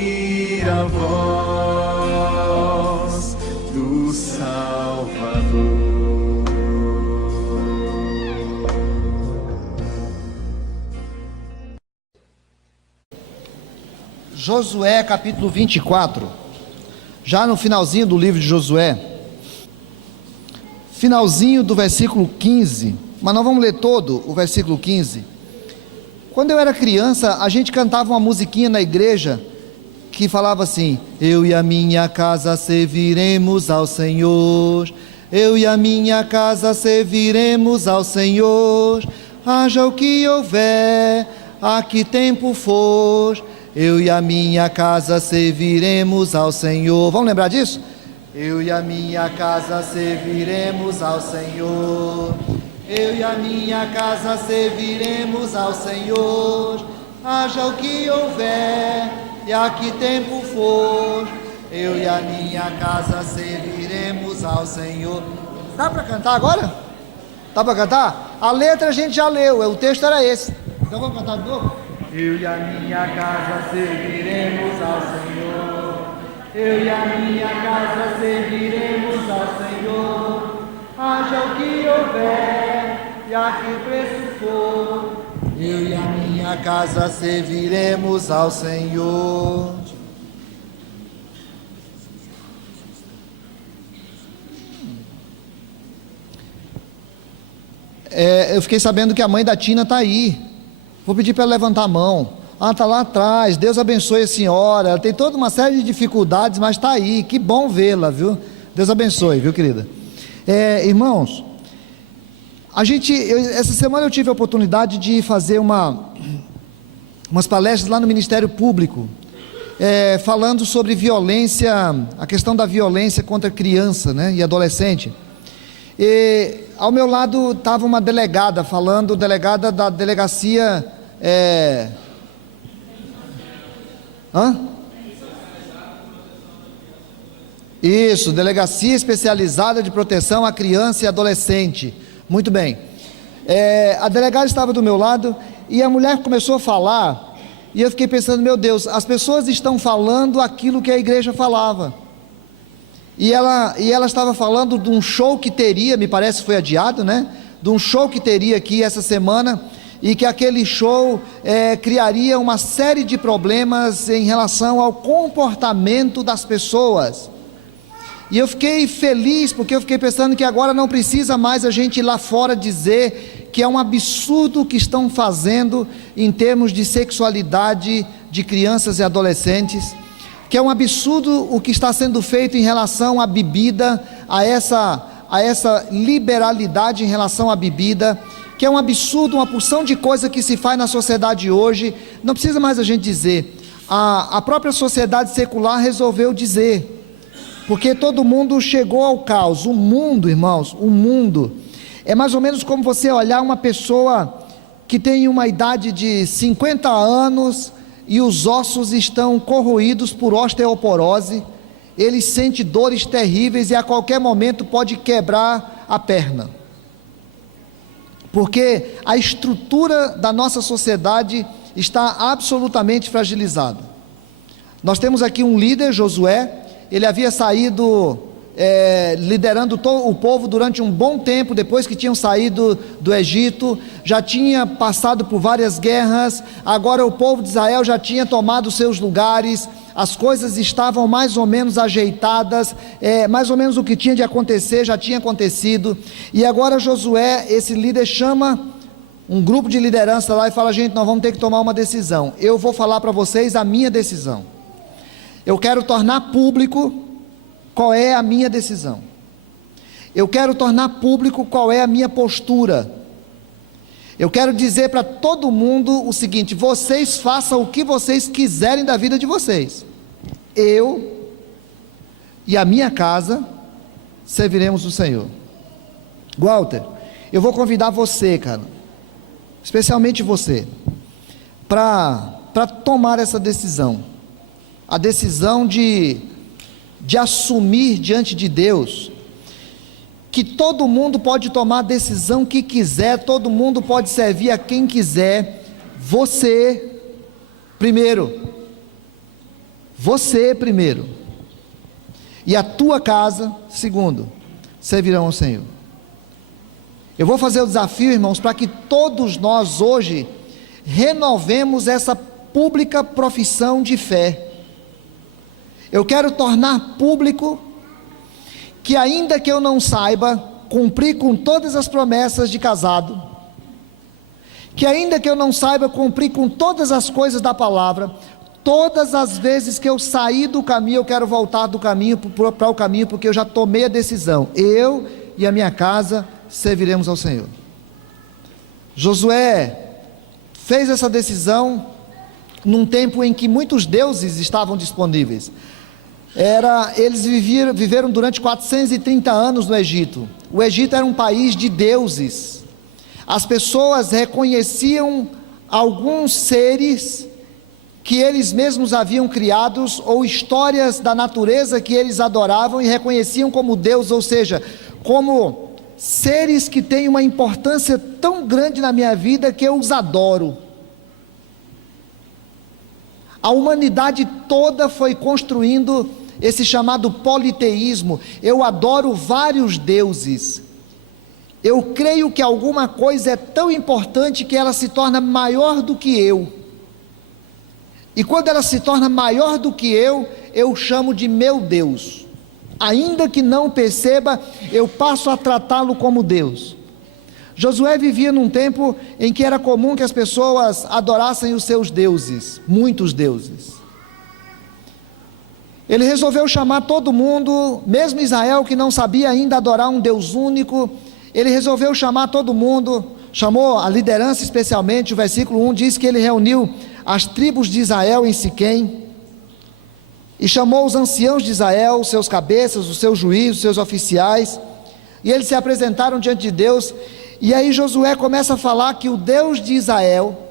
ouvir a voz do Salvador. Josué capítulo 24, já no finalzinho do livro de Josué, finalzinho do versículo 15, mas não vamos ler todo o versículo 15. Quando eu era criança, a gente cantava uma musiquinha na igreja, que falava assim: eu e a minha casa serviremos ao Senhor, eu e a minha casa serviremos ao Senhor, haja o que houver, a que tempo for, eu e a minha casa serviremos ao Senhor. Vamos lembrar disso? Eu e a minha casa serviremos ao Senhor, eu e a minha casa serviremos ao Senhor, haja o que houver e a que tempo for, eu e a minha casa serviremos ao Senhor. Dá para cantar agora? Dá para cantar? A letra a gente já leu, o texto era esse. Então vamos cantar de novo? Eu e a minha casa serviremos ao Senhor, eu e a minha casa serviremos ao Senhor, haja o que houver e a que preço for, eu e a minha casa serviremos ao Senhor. Eu fiquei sabendo que a mãe da Tina está aí. Vou pedir para ela levantar a mão. Está lá atrás. Deus abençoe a senhora. Ela tem toda uma série de dificuldades, mas está aí. Que bom vê-la, viu? Deus abençoe, viu, querida? Irmãos, essa semana eu tive a oportunidade de fazer umas palestras lá no Ministério Público, falando sobre violência, a questão da violência contra criança, né, e adolescente. E ao meu lado estava uma delegada falando, delegada da delegacia. Isso, Delegacia Especializada de Proteção à Criança e Adolescente. Muito bem. A delegada estava do meu lado e a mulher começou a falar, e eu fiquei pensando: meu Deus, as pessoas estão falando aquilo que a igreja falava. E ela estava falando de um show que teria, me parece que foi adiado, né? De um show que teria aqui essa semana, e que aquele show criaria uma série de problemas em relação ao comportamento das pessoas. E eu fiquei feliz, porque eu fiquei pensando que agora não precisa mais a gente ir lá fora dizer que é um absurdo o que estão fazendo em termos de sexualidade de crianças e adolescentes, que é um absurdo o que está sendo feito em relação à bebida, a essa liberalidade em relação à bebida, que é um absurdo, uma porção de coisa que se faz na sociedade hoje. Não precisa mais a gente dizer, a própria sociedade secular resolveu dizer, porque todo mundo chegou ao caos. O mundo, irmãos, o mundo é mais ou menos como você olhar uma pessoa que tem uma idade de 50 anos e os ossos estão corroídos por osteoporose, ele sente dores terríveis e a qualquer momento pode quebrar a perna, porque a estrutura da nossa sociedade está absolutamente fragilizada. Nós temos aqui um líder, Josué. Ele havia saído liderando o povo durante um bom tempo, depois que tinham saído do Egito, já tinha passado por várias guerras, agora o povo de Israel já tinha tomado seus lugares, as coisas estavam mais ou menos ajeitadas, mais ou menos o que tinha de acontecer já tinha acontecido, e agora Josué, esse líder, chama um grupo de liderança lá e fala: gente, nós vamos ter que tomar uma decisão. Eu vou falar para vocês a minha decisão, eu quero tornar público qual é a minha decisão, eu quero tornar público qual é a minha postura, eu quero dizer para todo mundo o seguinte: vocês façam o que vocês quiserem da vida de vocês, eu e a minha casa serviremos o Senhor. Walter, eu vou convidar você, cara, especialmente você, para tomar essa decisão, a decisão de assumir diante de Deus que todo mundo pode tomar a decisão que quiser, todo mundo pode servir a quem quiser. Você, primeiro, você primeiro, e a tua casa segundo, servirão ao Senhor. Eu vou fazer o desafio, irmãos, para que todos nós hoje renovemos essa pública profissão de fé. Eu quero tornar público que, ainda que eu não saiba cumprir com todas as promessas de casado, que ainda que eu não saiba cumprir com todas as coisas da palavra, todas as vezes que eu sair do caminho, eu quero voltar do caminho para o caminho, porque eu já tomei a decisão, eu e a minha casa serviremos ao Senhor. Josué fez essa decisão num tempo em que muitos deuses estavam disponíveis. Eles viveram durante 430 anos no Egito. O Egito era um país de deuses. As pessoas reconheciam alguns seres que eles mesmos haviam criados, ou histórias da natureza que eles adoravam e reconheciam como Deus, ou seja, como seres que têm uma importância tão grande na minha vida que eu os adoro. A humanidade toda foi construindo esse chamado politeísmo. Eu adoro vários deuses. Eu creio que alguma coisa é tão importante que ela se torna maior do que eu. E quando ela se torna maior do que eu chamo de meu Deus. Ainda que não perceba, eu passo a tratá-lo como Deus. Josué vivia num tempo em que era comum que as pessoas adorassem os seus deuses, muitos deuses. Ele resolveu chamar todo mundo, mesmo Israel que não sabia ainda adorar um Deus único, ele resolveu chamar todo mundo, chamou a liderança especialmente. O versículo 1 diz que ele reuniu as tribos de Israel em Siquém, e chamou os anciãos de Israel, os seus cabeças, os seus juízes, os seus oficiais, e eles se apresentaram diante de Deus. E aí Josué começa a falar que o Deus de Israel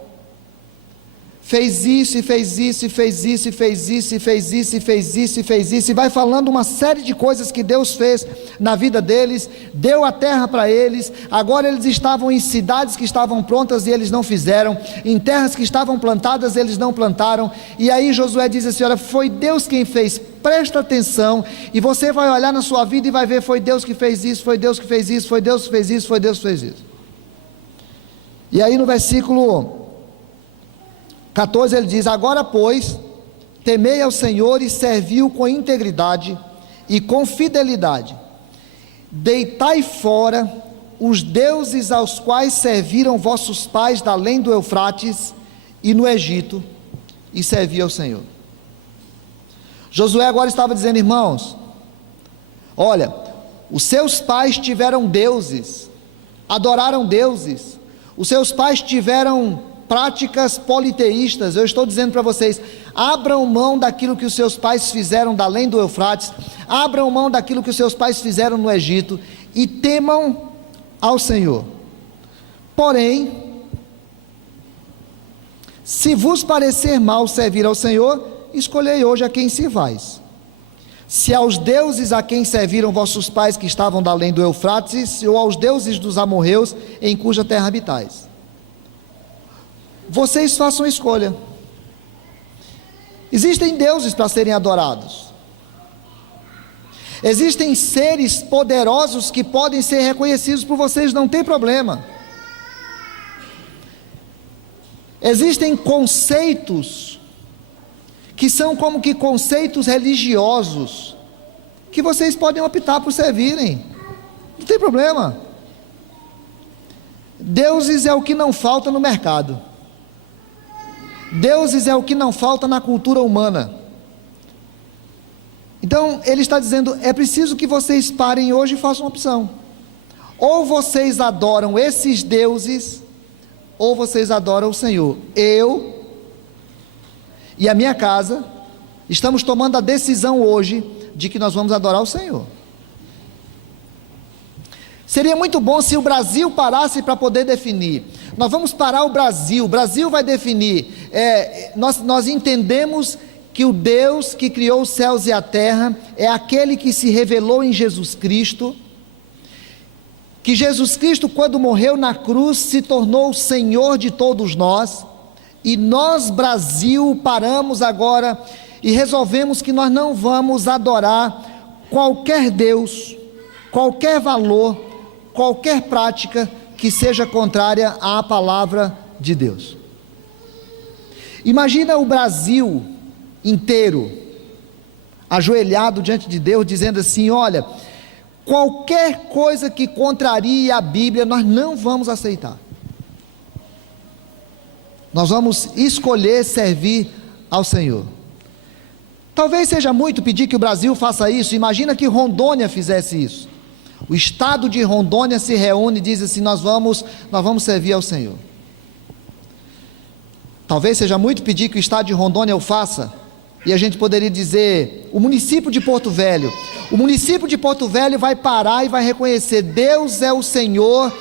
fez isso, e fez isso, e fez isso, e fez isso, e fez isso, e fez isso, e fez isso, e vai falando uma série de coisas que Deus fez na vida deles, deu a terra para eles. Agora eles estavam em cidades que estavam prontas e eles não fizeram, em terras que estavam plantadas eles não plantaram. E aí Josué diz assim: olha, foi Deus quem fez, presta atenção, e você vai olhar na sua vida e vai ver, foi Deus que fez isso, foi Deus que fez isso, foi Deus que fez isso, foi Deus que fez isso. E aí no versículo 14 ele diz: agora pois, temei ao Senhor e servi-o com integridade e com fidelidade, deitai fora os deuses aos quais serviram vossos pais da além do Eufrates e no Egito, e servi ao Senhor. Josué agora estava dizendo: irmãos, olha, os seus pais tiveram deuses, adoraram deuses, os seus pais tiveram práticas politeístas. Eu estou dizendo para vocês: abram mão daquilo que os seus pais fizeram da além do Eufrates, abram mão daquilo que os seus pais fizeram no Egito, e temam ao Senhor. Porém, se vos parecer mal servir ao Senhor, escolhei hoje a quem sirvais, se aos deuses a quem serviram vossos pais que estavam da além do Eufrates, ou aos deuses dos amorreus em cuja terra habitais. Vocês façam a escolha. Existem deuses para serem adorados, existem seres poderosos que podem ser reconhecidos por vocês, não tem problema. Existem conceitos que são como que conceitos religiosos, que vocês podem optar por servirem, não tem problema. Deuses é o que não falta no mercado, deuses é o que não falta na cultura humana. Então ele está dizendo: é preciso que vocês parem hoje e façam uma opção. Ou vocês adoram esses deuses, ou vocês adoram o Senhor. Eu e a minha casa estamos tomando a decisão hoje de que nós vamos adorar o Senhor. Seria muito bom se o Brasil parasse para poder definir. Nós vamos parar o Brasil vai definir. Nós entendemos que o Deus que criou os céus e a terra é aquele que se revelou em Jesus Cristo, que Jesus Cristo, quando morreu na cruz, se tornou o Senhor de todos nós, e nós, Brasil, paramos agora e resolvemos que nós não vamos adorar qualquer Deus, qualquer valor, qualquer prática que seja contrária à palavra de Deus. Imagina o Brasil inteiro ajoelhado diante de Deus, dizendo assim: olha, qualquer coisa que contrarie a Bíblia, nós não vamos aceitar. Nós vamos escolher servir ao Senhor. Talvez seja muito pedir que o Brasil faça isso. Imagina que Rondônia fizesse isso. O estado de Rondônia se reúne e diz assim: nós vamos servir ao Senhor. Talvez seja muito pedir que o estado de Rondônia o faça. E a gente poderia dizer: o município de Porto Velho. O município de Porto Velho vai parar e vai reconhecer: Deus é o Senhor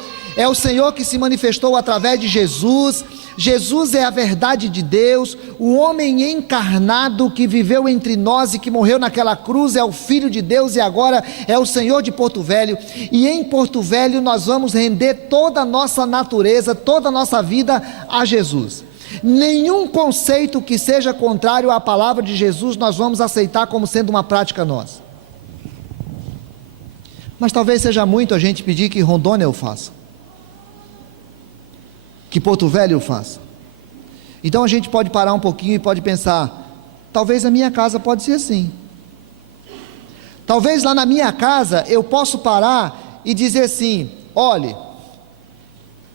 que se manifestou através de Jesus. Jesus é a verdade de Deus, o homem encarnado que viveu entre nós e que morreu naquela cruz é o Filho de Deus e agora é o Senhor de Porto Velho. E em Porto Velho nós vamos render toda a nossa natureza, toda a nossa vida a Jesus. Nenhum conceito que seja contrário à palavra de Jesus nós vamos aceitar como sendo uma prática nossa. Mas talvez seja muito a gente pedir que Rondônia o faça, que Porto Velho o faça. Então a gente pode parar um pouquinho e pode pensar: talvez a minha casa pode ser assim. Talvez lá na minha casa eu possa parar e dizer assim: olhe,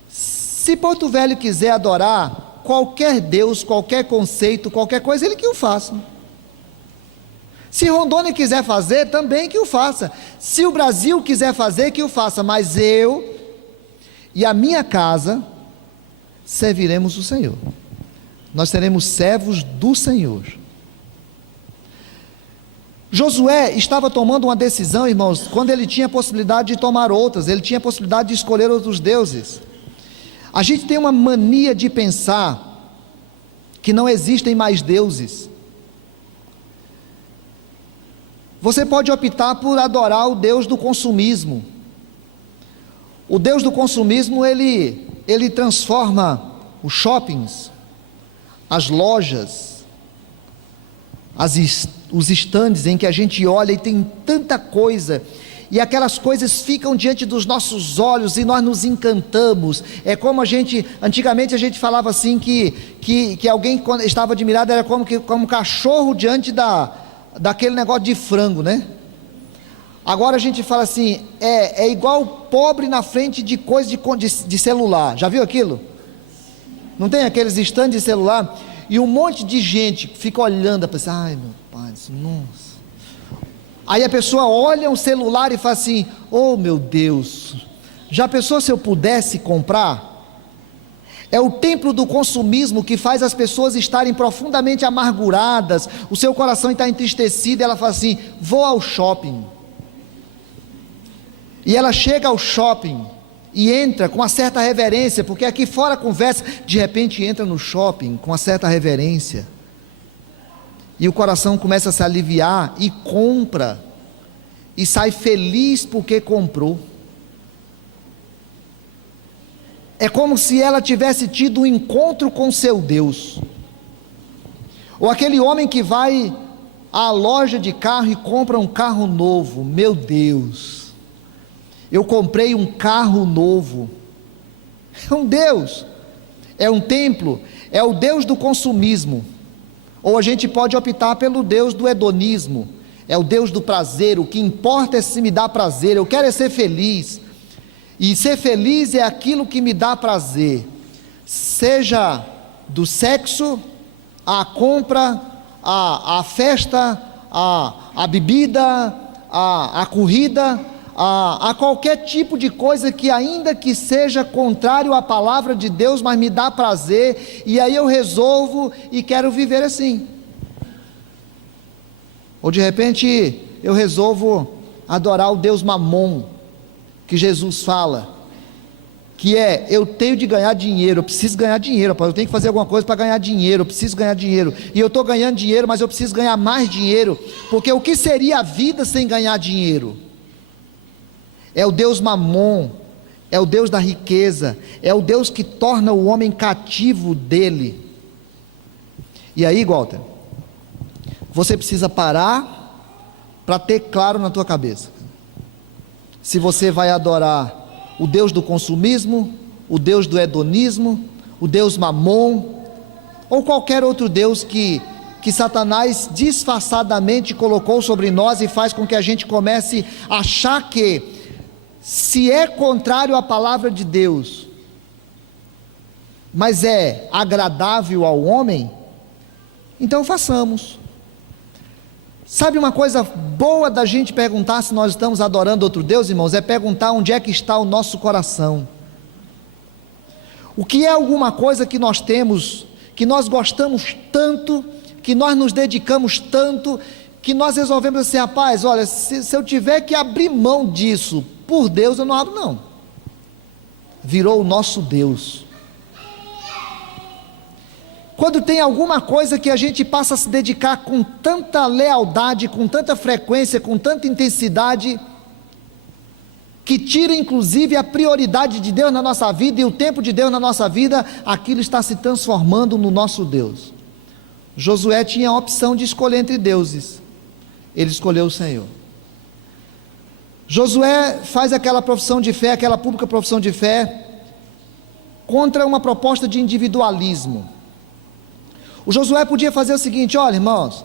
se Porto Velho quiser adorar qualquer Deus, qualquer conceito, qualquer coisa, ele que o faça. Se Rondônia quiser fazer, também que o faça. Se o Brasil quiser fazer, que o faça. Mas eu e a minha casa serviremos o Senhor. Nós seremos servos do Senhor. Josué estava tomando uma decisão, irmãos, quando ele tinha a possibilidade de tomar outras, ele tinha a possibilidade de escolher outros deuses. A gente tem uma mania de pensar que não existem mais deuses. Você pode optar por adorar o Deus do consumismo. O Deus do consumismo, ele transforma os shoppings, as lojas, os estandes em que a gente olha e tem tanta coisa, e aquelas coisas ficam diante dos nossos olhos e nós nos encantamos. É como antigamente a gente falava assim que alguém quando estava admirado era como cachorro diante daquele negócio de frango, né? Agora a gente fala assim, é igual pobre na frente de coisa de celular. Já viu aquilo? Não tem aqueles estandes de celular? E um monte de gente fica olhando, pensa: ai meu pai, nossa. Aí a pessoa olha um celular e fala assim: oh meu Deus, já pensou se eu pudesse comprar? É o templo do consumismo que faz as pessoas estarem profundamente amarguradas, o seu coração está entristecido, e ela fala assim: vou ao shopping. E ela chega ao shopping e entra com uma certa reverência, porque aqui fora conversa, de repente entra no shopping com uma certa reverência, e o coração começa a se aliviar e compra, e sai feliz porque comprou. É como se ela tivesse tido um encontro com seu Deus. Ou aquele homem que vai à loja de carro e compra um carro novo. Meu Deus, eu comprei um carro novo. É um Deus, é um templo, é o Deus do consumismo. Ou a gente pode optar pelo Deus do hedonismo, é o Deus do prazer. O que importa é se me dá prazer, eu quero é ser feliz. E ser feliz é aquilo que me dá prazer, seja do sexo, a compra, a festa, a bebida, a corrida, a qualquer tipo de coisa que, ainda que seja contrário à palavra de Deus, mas me dá prazer, e aí eu resolvo e quero viver assim. Ou de repente eu resolvo adorar o Deus Mamon, que Jesus fala, que eu tenho de ganhar dinheiro, eu preciso ganhar dinheiro, eu tenho que fazer alguma coisa para ganhar dinheiro, eu preciso ganhar dinheiro, e eu estou ganhando dinheiro, mas eu preciso ganhar mais dinheiro, porque o que seria a vida sem ganhar dinheiro? É o Deus Mamon, é o Deus da riqueza, é o Deus que torna o homem cativo dele. E aí, Walter, você precisa parar para ter claro na tua cabeça se você vai adorar o Deus do consumismo, o Deus do hedonismo, o Deus Mamon, ou qualquer outro Deus que Satanás disfarçadamente colocou sobre nós e faz com que a gente comece a achar que, se é contrário à palavra de Deus, mas é agradável ao homem, então façamos. Sabe uma coisa boa da gente perguntar se nós estamos adorando outro Deus, irmãos? É perguntar onde é que está o nosso coração. O que é alguma coisa que nós temos, que nós gostamos tanto, que nós nos dedicamos tanto, que nós resolvemos assim, rapaz, olha, se eu tiver que abrir mão disso, por Deus eu não abro não. Virou o nosso Deus. Quando tem alguma coisa que a gente passa a se dedicar com tanta lealdade, com tanta frequência, com tanta intensidade, que tira inclusive a prioridade de Deus na nossa vida e o tempo de Deus na nossa vida, aquilo está se transformando no nosso Deus. Josué tinha a opção de escolher entre deuses, ele escolheu o Senhor. Josué faz aquela profissão de fé, aquela pública profissão de fé, contra uma proposta de individualismo. O Josué podia fazer o seguinte: olha, irmãos,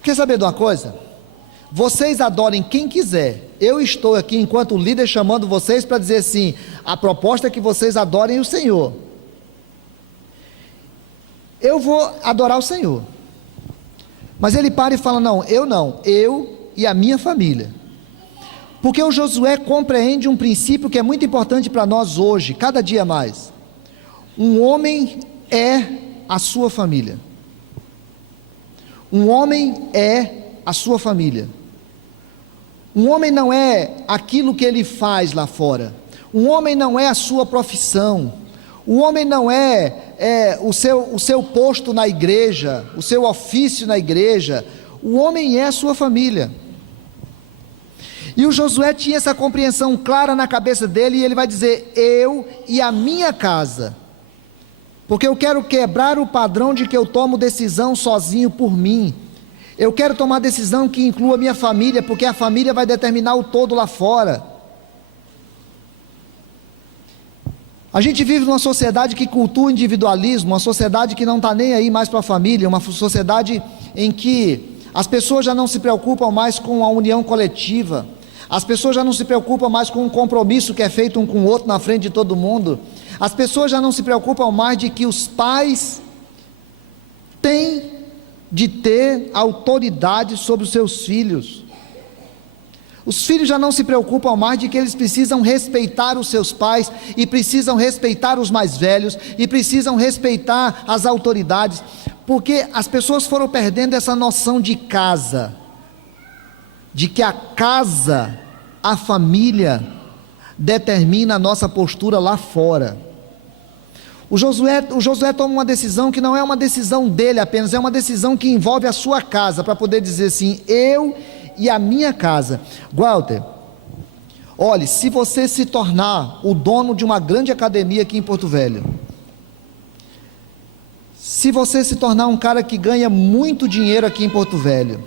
quer saber de uma coisa? Vocês adorem quem quiser, eu estou aqui enquanto líder chamando vocês para dizer assim, a proposta é que vocês adorem o Senhor. Eu vou adorar o Senhor. Mas ele para e fala, não, eu e a minha família. Porque o Josué compreende um princípio que é muito importante para nós hoje, cada dia mais. Um homem é a sua família. Um homem é a sua família. Um homem não é aquilo que ele faz lá fora. Um homem não é a sua profissão. Um homem não é o seu posto na igreja, o seu ofício na igreja. O homem é a sua família. E o Josué tinha essa compreensão clara na cabeça dele, e ele vai dizer, eu e a minha casa, porque eu quero quebrar o padrão de que eu tomo decisão sozinho por mim. Eu quero tomar decisão que inclua a minha família, porque a família vai determinar o todo lá fora. A gente vive numa sociedade que cultua o individualismo, uma sociedade que não está nem aí mais para a família, uma sociedade em que as pessoas já não se preocupam mais com a união coletiva, as pessoas já não se preocupam mais com um compromisso que é feito um com o outro na frente de todo mundo, as pessoas já não se preocupam mais de que os pais têm de ter autoridade sobre os seus filhos. Os filhos já não se preocupam mais de que eles precisam respeitar os seus pais, e precisam respeitar os mais velhos, e precisam respeitar as autoridades, porque as pessoas foram perdendo essa noção de casa, de que a casa, a família, determina a nossa postura lá fora. O Josué toma uma decisão que não é uma decisão dele apenas, é uma decisão que envolve a sua casa, para poder dizer assim, eu e a minha casa. Walter, olhe, se você se tornar o dono de uma grande academia aqui em Porto Velho, se você se tornar um cara que ganha muito dinheiro aqui em Porto Velho,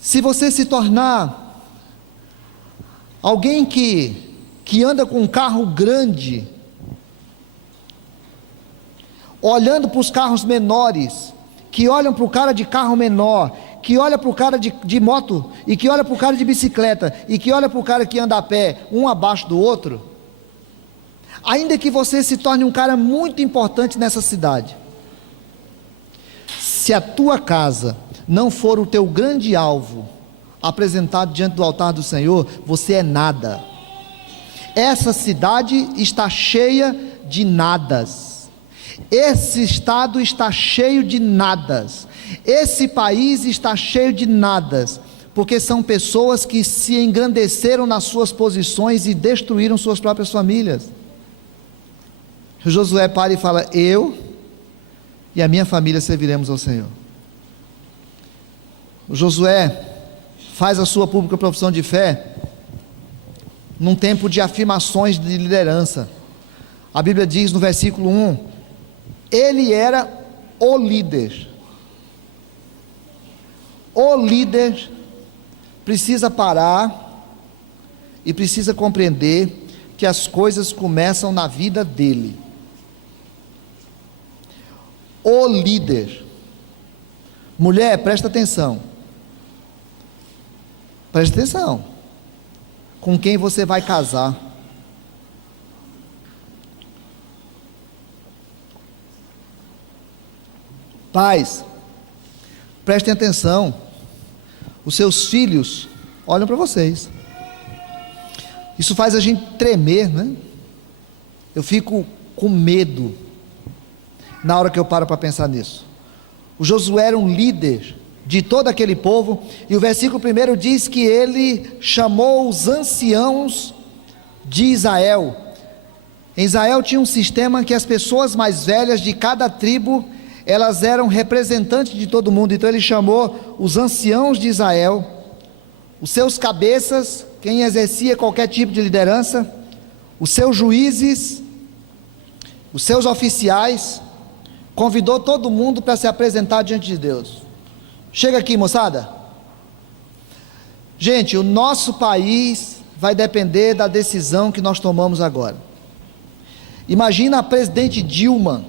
se você se tornar alguém que anda com um carro grande, olhando para os carros menores, que olham para o cara de carro menor, que olha para o cara de moto, e que olha para o cara de bicicleta, e que olha para o cara que anda a pé, um abaixo do outro, ainda que você se torne um cara muito importante nessa cidade, se a tua casa não for o teu grande alvo, apresentado diante do altar do Senhor, você é nada. Essa cidade está cheia de nadas, esse estado está cheio de nadas, esse país está cheio de nadas, porque são pessoas que se engrandeceram nas suas posições e destruíram suas próprias famílias. Josué para e fala, eu e a minha família serviremos ao Senhor. O Josué faz a sua pública profissão de fé num tempo de afirmações de liderança. A Bíblia diz no versículo 1, ele era o líder. o líder precisa parar e precisa compreender que as coisas começam na vida dele. O líder. Mulher, presta atenção. Presta atenção. Com quem você vai casar? Pais, prestem atenção. Os seus filhos olham para vocês. Isso faz a gente tremer, né? Eu fico com medo na hora que eu paro para pensar nisso. O Josué era um líder de todo aquele povo, e o versículo 1 diz que ele chamou os anciãos de Israel. Em Israel tinha um sistema que as pessoas mais velhas de cada tribo, elas eram representantes de todo mundo. Então ele chamou os anciãos de Israel, os seus cabeças, quem exercia qualquer tipo de liderança, os seus juízes, os seus oficiais, convidou todo mundo para se apresentar diante de Deus. Chega aqui, moçada. Gente, o nosso país vai depender da decisão que nós tomamos agora. Imagina a presidente Dilma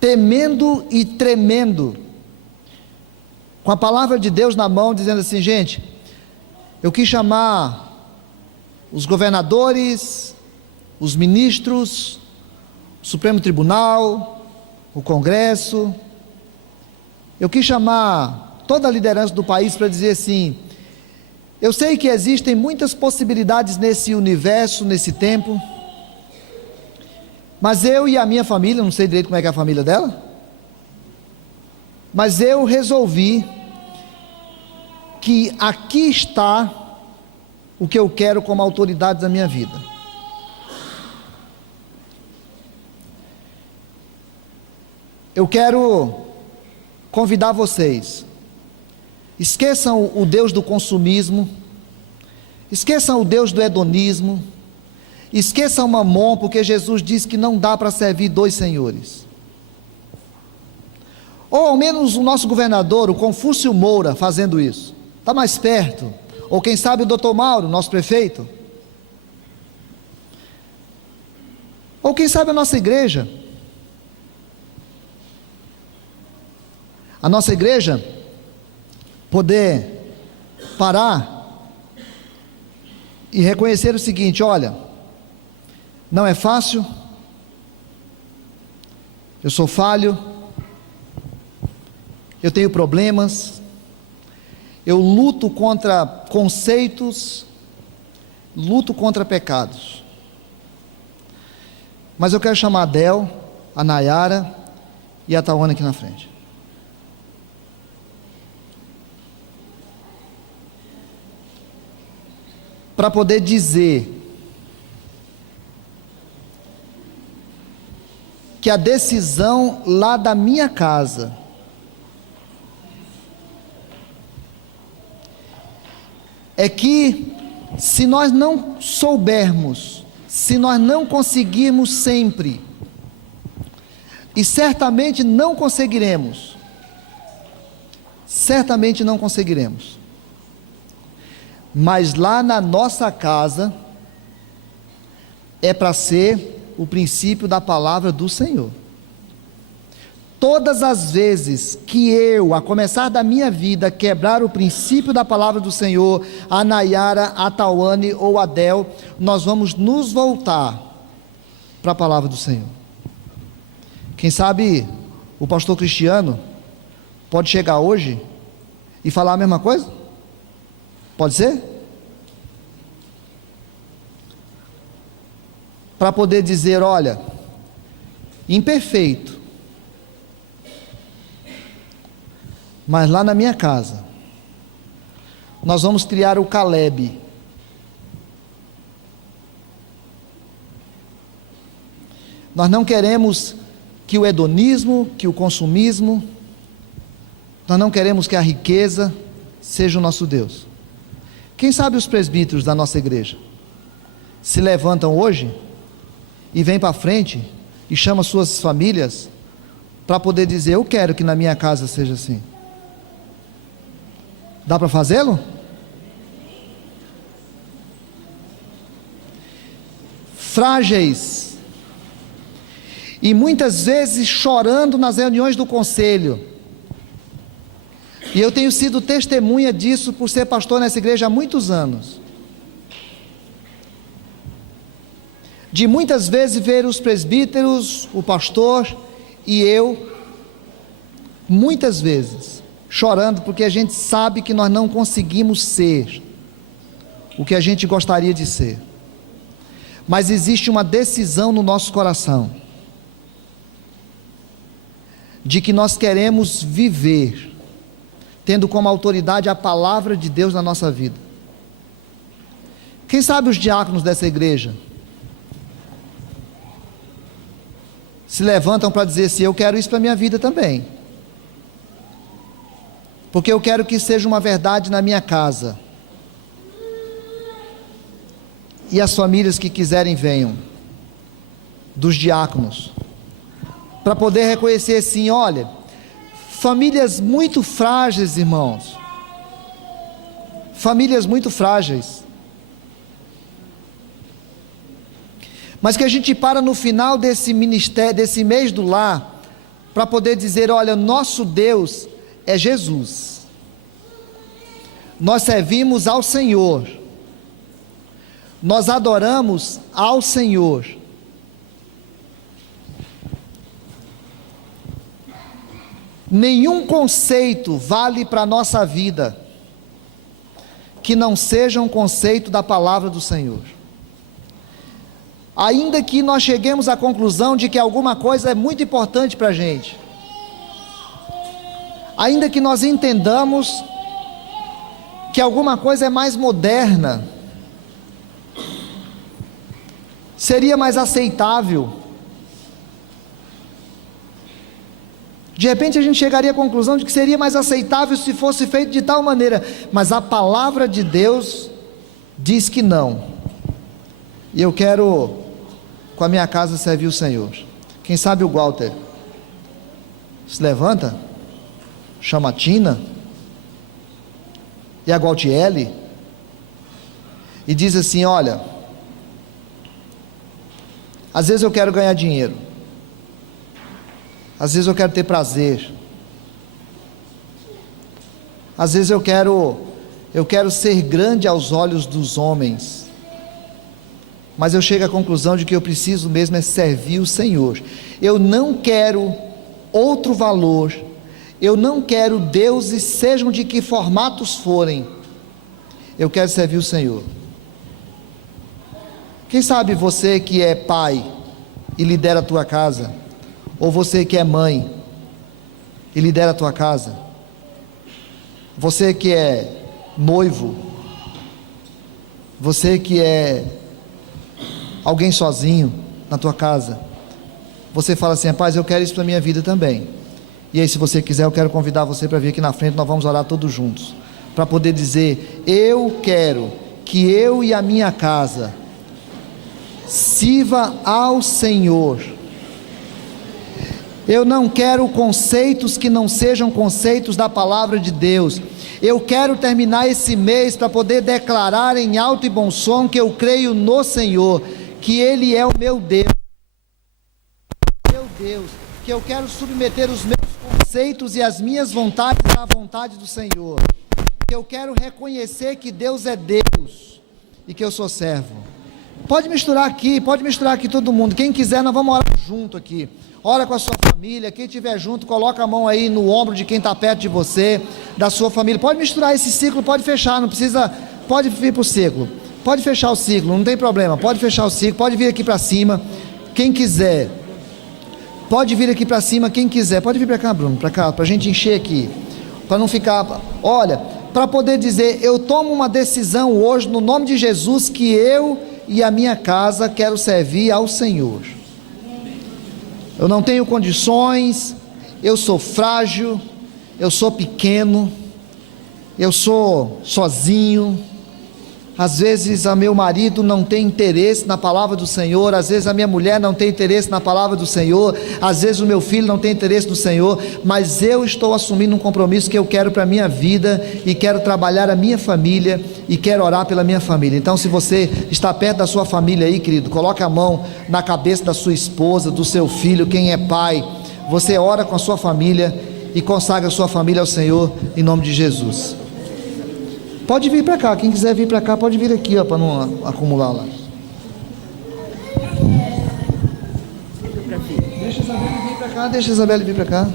temendo e tremendo, com a palavra de Deus na mão, dizendo assim: gente, eu quis chamar os governadores, os ministros, o Supremo Tribunal, o Congresso, eu quis chamar toda a liderança do país para dizer assim: eu sei que existem muitas possibilidades nesse universo, nesse tempo, mas eu e a minha família, não sei direito como é que é a família dela, mas eu resolvi que aqui está o que eu quero como autoridade da minha vida. Eu quero convidar vocês, esqueçam o Deus do consumismo, esqueçam o Deus do hedonismo, esqueçam Mamon, porque Jesus disse que não dá para servir dois senhores. Ou ao menos o nosso governador, o Confúcio Moura, fazendo isso, está mais perto. Ou quem sabe o doutor Mauro, nosso prefeito. Ou quem sabe a nossa igreja. A nossa igreja poder parar e reconhecer o seguinte: olha, não é fácil, eu sou falho, eu tenho problemas, eu luto contra conceitos, luto contra pecados, mas eu quero chamar a Del, a Nayara e a Tawana aqui na frente. Para poder dizer que a decisão lá da minha casa é que, se nós não soubermos, se nós não conseguirmos sempre, e certamente não conseguiremos, mas lá na nossa casa é para ser o princípio da palavra do Senhor. Todas as vezes que eu, a começar da minha vida, quebrar o princípio da palavra do Senhor, a Nayara, a Tawane ou a Del, nós vamos nos voltar para a palavra do Senhor. Quem sabe o pastor Cristiano pode chegar hoje e falar a mesma coisa? Pode ser? Para poder dizer: olha, imperfeito, mas lá na minha casa nós vamos criar o Caleb. Nós não queremos que o hedonismo, que o consumismo, nós não queremos que a riqueza seja o nosso Deus. Quem sabe os presbíteros da nossa igreja se levantam hoje e vêm para frente e chamam suas famílias para poder dizer: eu quero que na minha casa seja assim. Dá para fazê-lo? Frágeis, e muitas vezes chorando nas reuniões do conselho, e eu tenho sido testemunha disso por ser pastor nessa igreja há muitos anos, de muitas vezes ver os presbíteros, o pastor e eu, muitas vezes chorando, porque a gente sabe que nós não conseguimos ser o que a gente gostaria de ser, mas existe uma decisão no nosso coração, de que nós queremos viver, tendo como autoridade a palavra de Deus na nossa vida. Quem sabe os diáconos dessa igreja se levantam para dizer assim: eu quero isso para a minha vida também, porque eu quero que seja uma verdade na minha casa, e as famílias que quiserem venham, dos diáconos, para poder reconhecer assim: olha, famílias muito frágeis, irmãos, famílias muito frágeis, mas que a gente para no final desse ministério, desse mês do lar, para poder dizer: olha, nosso Deus é Jesus, nós servimos ao Senhor, nós adoramos ao Senhor. Nenhum conceito vale para a nossa vida que não seja um conceito da palavra do Senhor. Ainda que nós cheguemos à conclusão de que alguma coisa é muito importante para a gente, ainda que nós entendamos que alguma coisa é mais moderna, seria mais aceitável, de repente a gente chegaria à conclusão de que seria mais aceitável se fosse feito de tal maneira, mas a palavra de Deus diz que não. E eu quero, com a minha casa, servir o Senhor. Quem sabe o Walter se levanta, chama a Tina e a Gualtiele e diz assim: olha, às vezes eu quero ganhar dinheiro, às vezes eu quero ter prazer, às vezes eu quero ser grande aos olhos dos homens, mas eu chego à conclusão de que eu preciso mesmo é servir o Senhor. Eu não quero outro valor, eu não quero deuses, sejam de que formatos forem, eu quero servir o Senhor. Quem sabe você que é pai e lidera a tua casa, ou você que é mãe e lidera a tua casa, você que é noivo, você que é alguém sozinho na tua casa, você fala assim: rapaz, eu quero isso para a minha vida também. E aí, se você quiser, eu quero convidar você para vir aqui na frente, nós vamos orar todos juntos, para poder dizer: eu quero que eu e a minha casa sirva ao Senhor. Eu não quero conceitos que não sejam conceitos da palavra de Deus. Eu quero terminar esse mês para poder declarar em alto e bom som que eu creio no Senhor, que Ele é o meu Deus, que eu quero submeter os meus conceitos e as minhas vontades à vontade do Senhor, que eu quero reconhecer que Deus é Deus e que eu sou servo. Pode misturar aqui todo mundo. Quem quiser, nós vamos orar junto aqui. Ora com a sua família. Quem estiver junto, coloca a mão aí no ombro de quem está perto de você, da sua família. Pode misturar esse ciclo, pode fechar, não precisa, pode vir para o ciclo, pode fechar o ciclo, não tem problema, pode fechar o ciclo, pode vir aqui para cima, quem quiser, pode vir aqui para cima, quem quiser, pode vir para cá, Bruno, para cá, para a gente encher aqui, para não ficar, olha, para poder dizer: eu tomo uma decisão hoje, no nome de Jesus, que eu e a minha casa quero servir ao Senhor. Eu não tenho condições, eu sou frágil, eu sou pequeno, eu sou sozinho, Às vezes a meu marido não tem interesse na palavra do Senhor, às vezes a minha mulher não tem interesse na palavra do Senhor, às vezes o meu filho não tem interesse no Senhor, mas eu estou assumindo um compromisso que eu quero para a minha vida, e quero trabalhar a minha família, e quero orar pela minha família. Então, se você está perto da sua família aí, querido, coloque a mão na cabeça da sua esposa, do seu filho, quem é pai, você ora com a sua família e consagra a sua família ao Senhor, em nome de Jesus. Pode vir para cá, quem quiser vir para cá pode vir aqui, para não acumular lá. Deixa a Isabela vir para cá, deixa a Isabela vir para cá.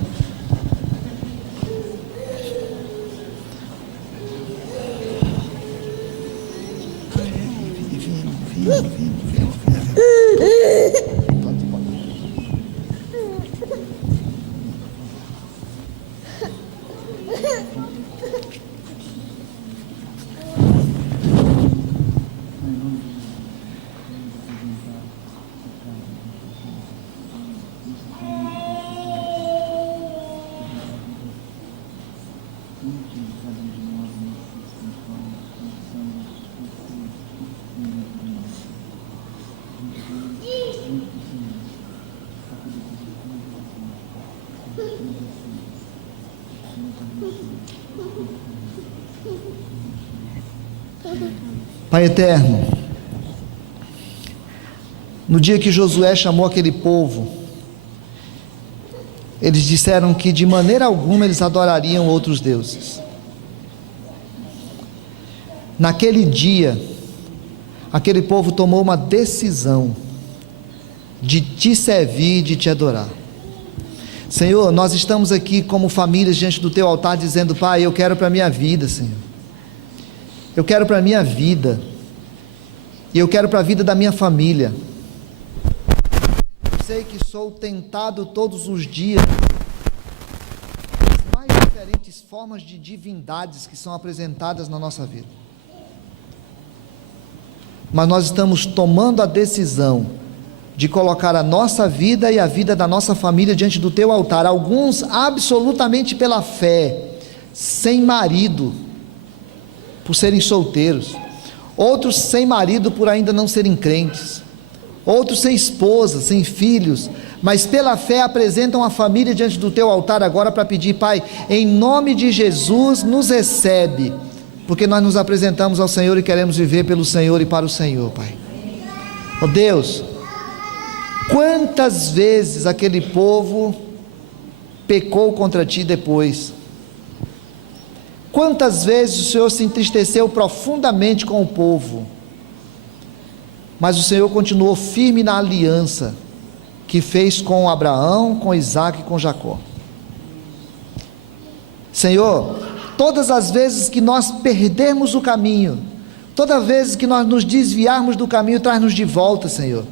Pai eterno, no dia que Josué chamou aquele povo, eles disseram que de maneira alguma eles adorariam outros deuses. Naquele dia, aquele povo tomou uma decisão de te servir, de te adorar. Senhor, nós estamos aqui como famílias diante do teu altar dizendo: Pai, eu quero para a minha vida, Senhor, eu quero para a minha vida, e eu quero para a vida da minha família. Eu sei que sou tentado todos os dias, as mais diferentes formas de divindades que são apresentadas na nossa vida, mas nós estamos tomando a decisão de colocar a nossa vida e a vida da nossa família diante do teu altar. Alguns absolutamente pela fé, sem marido, por serem solteiros, outros sem marido por ainda não serem crentes, outros sem esposa, sem filhos, mas pela fé apresentam a família diante do teu altar agora para pedir: Pai, em nome de Jesus, nos recebe, porque nós nos apresentamos ao Senhor e queremos viver pelo Senhor e para o Senhor, Pai. Ó Deus, quantas vezes aquele povo pecou contra ti depois? Quantas vezes o Senhor se entristeceu profundamente com o povo? Mas o Senhor continuou firme na aliança que fez com Abraão, com Isaac e com Jacó. Senhor, todas as vezes que nós perdermos o caminho, toda vez que nós nos desviarmos do caminho, traz-nos de volta, Senhor.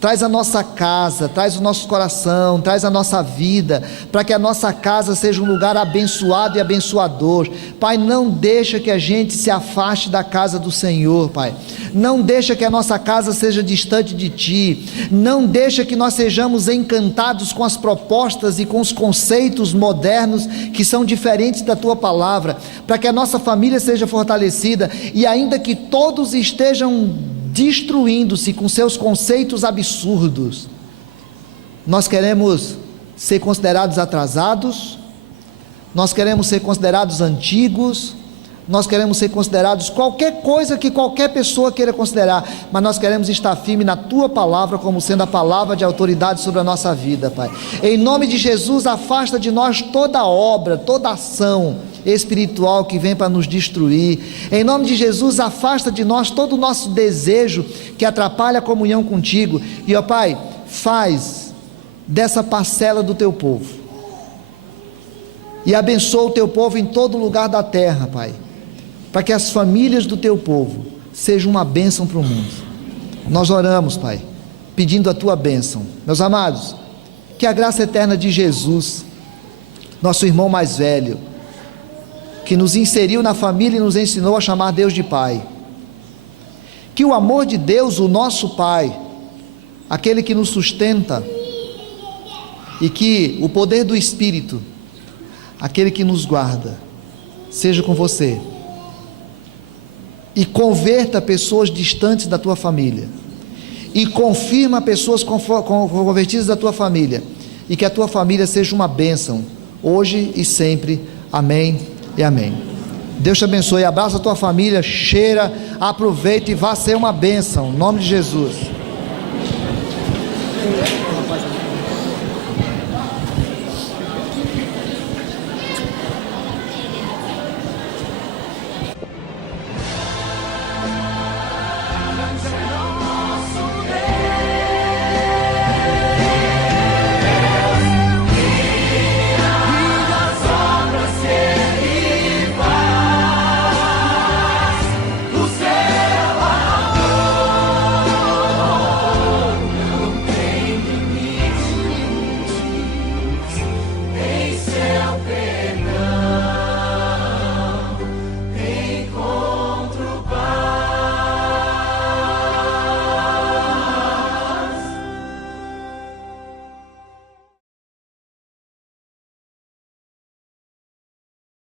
Traz a nossa casa, traz o nosso coração, traz a nossa vida, para que a nossa casa seja um lugar abençoado e abençoador. Pai, não deixa que a gente se afaste da casa do Senhor, Pai. Não deixa que a nossa casa seja distante de Ti. Não deixa que nós sejamos encantados com as propostas e com os conceitos modernos que são diferentes da Tua palavra, para que a nossa família seja fortalecida, e ainda que todos estejam destruindo-se com seus conceitos absurdos, nós queremos ser considerados atrasados, nós queremos ser considerados antigos, nós queremos ser considerados qualquer coisa que qualquer pessoa queira considerar, mas nós queremos estar firme na Tua palavra, como sendo a palavra de autoridade sobre a nossa vida, Pai. Em nome de Jesus, afasta de nós toda obra, toda ação espiritual que vem para nos destruir. Em nome de Jesus, afasta de nós todo o nosso desejo que atrapalha a comunhão contigo, e ó Pai, faz dessa parcela do Teu povo, e abençoa o Teu povo em todo lugar da terra, Pai, para que as famílias do Teu povo sejam uma bênção para o mundo. Nós oramos, Pai, pedindo a Tua bênção. Meus amados, que a graça eterna de Jesus, nosso irmão mais velho, que nos inseriu na família e nos ensinou a chamar Deus de Pai, que o amor de Deus, o nosso Pai, aquele que nos sustenta, e que o poder do Espírito, aquele que nos guarda, seja com você, e converta pessoas distantes da tua família, e confirma pessoas convertidas da tua família, e que a tua família seja uma bênção, hoje e sempre, amém e amém. Deus te abençoe, abraça a tua família, cheira, aproveita e vá ser uma bênção, em nome de Jesus.